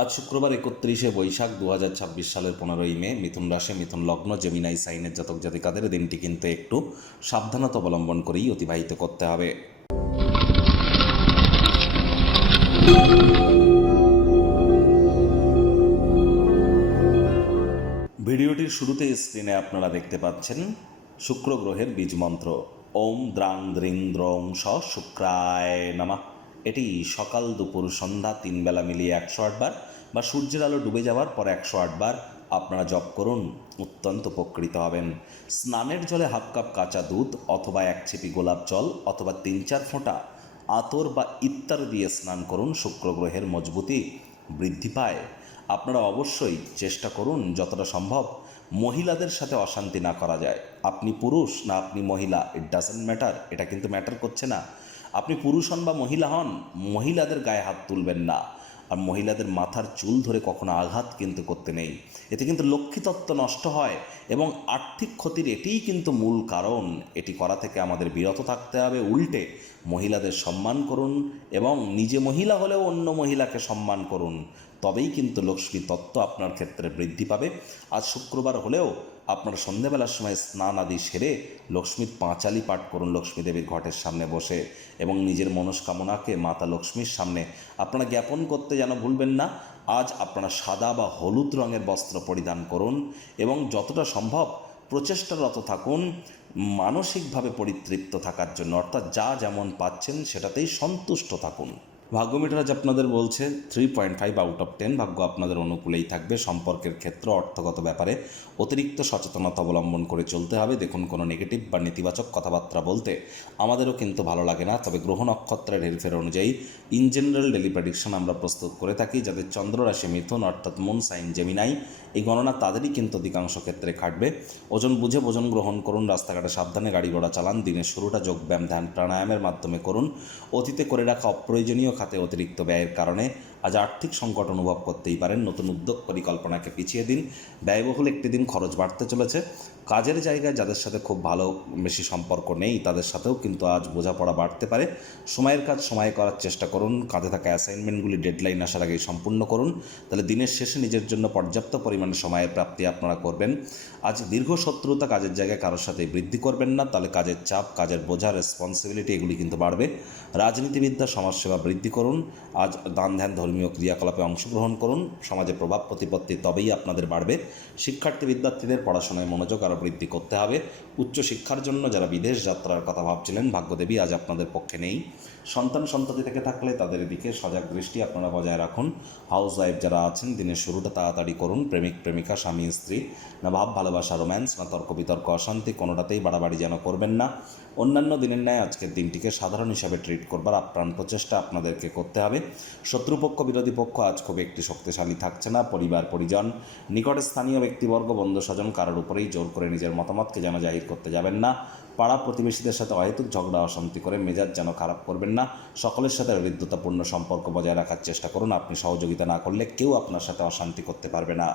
আজ শুক্রবার 31শে বৈশাখ 2026 সালের 15ই মে। মিথুন রাশি, মিথুন লগ্ন, জেমিনাই সাইনের জাতক জাতিকাদের দিনটি কিন্তু একটু সাবধানতা অবলম্বন করেই অতিবাহিত করতে হবে। ভিডিওটির শুরুতে স্ক্রিনে আপনারা দেখতে পাচ্ছেন শুক্র গ্রহের বীজ মন্ত্র ওম দ্রাং দ্রিং দ্রং স শুক্রায় নমঃ। এটি সকাল দুপুর সন্ধ্যা 3 বেলা মিলিয়ে 108 বার বা সূর্যের আলো ডুবে যাওয়ার পর 108 বার আপনারা জপ করুন, অত্যন্ত উপকৃত হবেন। স্নানের জলে হাফ কাপ কাঁচা দুধ অথবা 1 ছিপি গোলাপ জল অথবা 3-4 ফোঁটা আতর বা ইত্যার দিয়ে স্নান করুন, শুক্র গ্রহের মজবুতি বৃদ্ধি পায়। আপনারা অবশ্যই চেষ্টা করুন যতটা সম্ভব মহিলাদের সাথে অশান্তি না করা যায়। আপনি পুরুষ না আপনি মহিলা, ইট ডাজেন্ট ম্যাটার, এটা কিন্তু ম্যাটার করছে না। আপনি পুরুষ হন বা মহিলা হন, মহিলাদের গায়ে হাত তুলবেন না। আর মহিলাদের মাথার চুল ধরে কখনো আঘাত কিন্তু করতে নেই। এতে কিন্তু লক্ষ্মীতত্ত্ব নষ্ট হয় এবং আর্থিক ক্ষতির এটিই কিন্তু মূল কারণ। এটি করা থেকে আমাদের বিরত থাকতে হবে। উল্টে মহিলাদের সম্মান করুন এবং নিজে মহিলা হলেও অন্য মহিলাকে সম্মান করুন, তবেই কিন্তু লক্ষ্মী তত্ত্ব আপনার ক্ষেত্রে বৃদ্ধি পাবে। আজ শুক্রবার হলেও আপনার সন্ধেবেলার সময় স্নান আদি সেরে লক্ষ্মীর পাঁচালি পাঠ করুন লক্ষ্মী দেবীর ঘটের সামনে বসে, এবং নিজের মনস্কামনাকে মাতা লক্ষ্মীর সামনে আপনারা জ্ঞাপন করতে যেন ভুলবেন না। আজ আপনারা সাদা বা হলুদ রঙের বস্ত্র পরিধান করুন এবং যতটা সম্ভব প্রচেষ্টারত থাকুন মানসিকভাবে পরিতৃপ্ত থাকার জন্য, অর্থাৎ যা যেমন পাচ্ছেন সেটাতেই সন্তুষ্ট থাকুন। ভাগ্য মিটার আজ আপনাদের বলছে 3.5 আউট অফ 10। ভাগ্য আপনাদের অনুকূলেই থাকবে। সম্পর্কের ক্ষেত্র অর্থগত ব্যাপারে অতিরিক্ত সচেতনতা অবলম্বন করে চলতে হবে। দেখুন, কোনো নেগেটিভ বা নেতিবাচক কথাবার্তা বলতে আমাদেরও কিন্তু ভালো লাগে না, তবে গ্রহ নক্ষত্রের হেরফের অনুযায়ী ইন জেনারেল ডেলি প্রেডিকশন আমরা প্রস্তুত করে থাকি। যাদের চন্দ্র রাশি মিথুন অর্থাৎ মুন সাইন জেমিনাই, এই গণনা তাদেরই কিন্তু অধিকাংশ ক্ষেত্রে খাটবে। ওজন বুঝে ভোজন গ্রহণ করুন, রাস্তাঘাটে সাবধানে গাড়ি ঘোড়া চালান, দিনের শুরুটা যোগব্যায়াম ধ্যান প্রাণায়ামের মাধ্যমে করুন। অতীতে করে রাখা অপ্রয়োজনীয় খাতে অতিরিক্ত ব্যয়ের কারণে আজ আর্থিক সংকট অনুভব করতেই পারেন। নতুন উদ্যোগ পরিকল্পনাকে পিছিয়ে দিন। ব্যয়বহুল একটি দিন, খরচ বাড়তে চলেছে। কাজের জায়গায় যাদের সাথে খুব ভালো বেশি সম্পর্ক নেই তাদের সাথেও কিন্তু আজ বোঝাপড়া বাড়তে পারে। সময়ের কাজ সময়ে করার চেষ্টা করুন। কাঁধে থাকা অ্যাসাইনমেন্টগুলি ডেডলাইন আসার আগেই সম্পূর্ণ করুন, তাহলে দিনের শেষে নিজের জন্য পর্যাপ্ত পরিমাণে সময়ের প্রাপ্তি আপনারা করবেন। আজ দীর্ঘ শত্রুতা কাজের জায়গায় কারোর সাথে বৃদ্ধি করবেন না, তাহলে কাজের চাপ, কাজের বোঝা, রেসপন্সিবিলিটি এগুলি কিন্তু বাড়বে। রাজনীতিবিদ্যা, সমাজসেবা বৃদ্ধি করুন। আজ দান ধ্যান ধর্মীয় ক্রিয়াকলাপে অংশগ্রহণ করুন, সমাজে প্রভাব প্রতিপত্তি তবেই আপনাদের বাড়বে। শিক্ষার্থী বিদ্যার্থীদের পড়াশোনায় মনোযোগ আরও বৃদ্ধি করতে হবে। উচ্চশিক্ষার জন্য যারা বিদেশ যাত্রার কথা ভাবছিলেন, ভাগ্যদেবী আজ আপনাদের পক্ষে নেই। সন্তান সন্ততি থেকে থাকলে তাদের দিকে সজাগ দৃষ্টি আপনারা বজায় রাখুন। হাউস ওয়াইফ যারা আছেন, দিনের শুরুটা তাড়াতাড়ি করুন। প্রেমিক প্রেমিকা, স্বামী স্ত্রী, না ভাব ভালোবাসা রোম্যান্স, না তর্ক বিতর্ক অশান্তি, কোনোটাতেই বাড়াবাড়ি যেন করবেন না। অন্যান্য দিনের ন্যায় আজকের দিনটিকে সাধারণ হিসাবে ট্রিট করবার আপ্রাণ প্রচেষ্টা আপনাদেরকে করতে হবে। শত্রুপক্ষ বিরোধী পক্ষ আজ খুব একটি শক্তিশালী থাকছে না। পরিবার পরিজন, নিকটে স্থানীয় ব্যক্তিবর্গ, বন্ধু স্বজন কারোর উপরেই জোর করে নিজের মতামতকে যেন জাহির করতে যাবেন না। পাড়া প্রতিবেশীদের সাথে অহেতুক ঝগড়া অশান্তি করে মেজাজ যেন খারাপ করবেন না। সকলের সাথে হৃদ্যতাপূর্ণ সম্পর্ক বজায় রাখার চেষ্টা করুন। আপনি সহযোগিতা না করলে কেউ আপনার সাথে অশান্তি করতে পারবে না।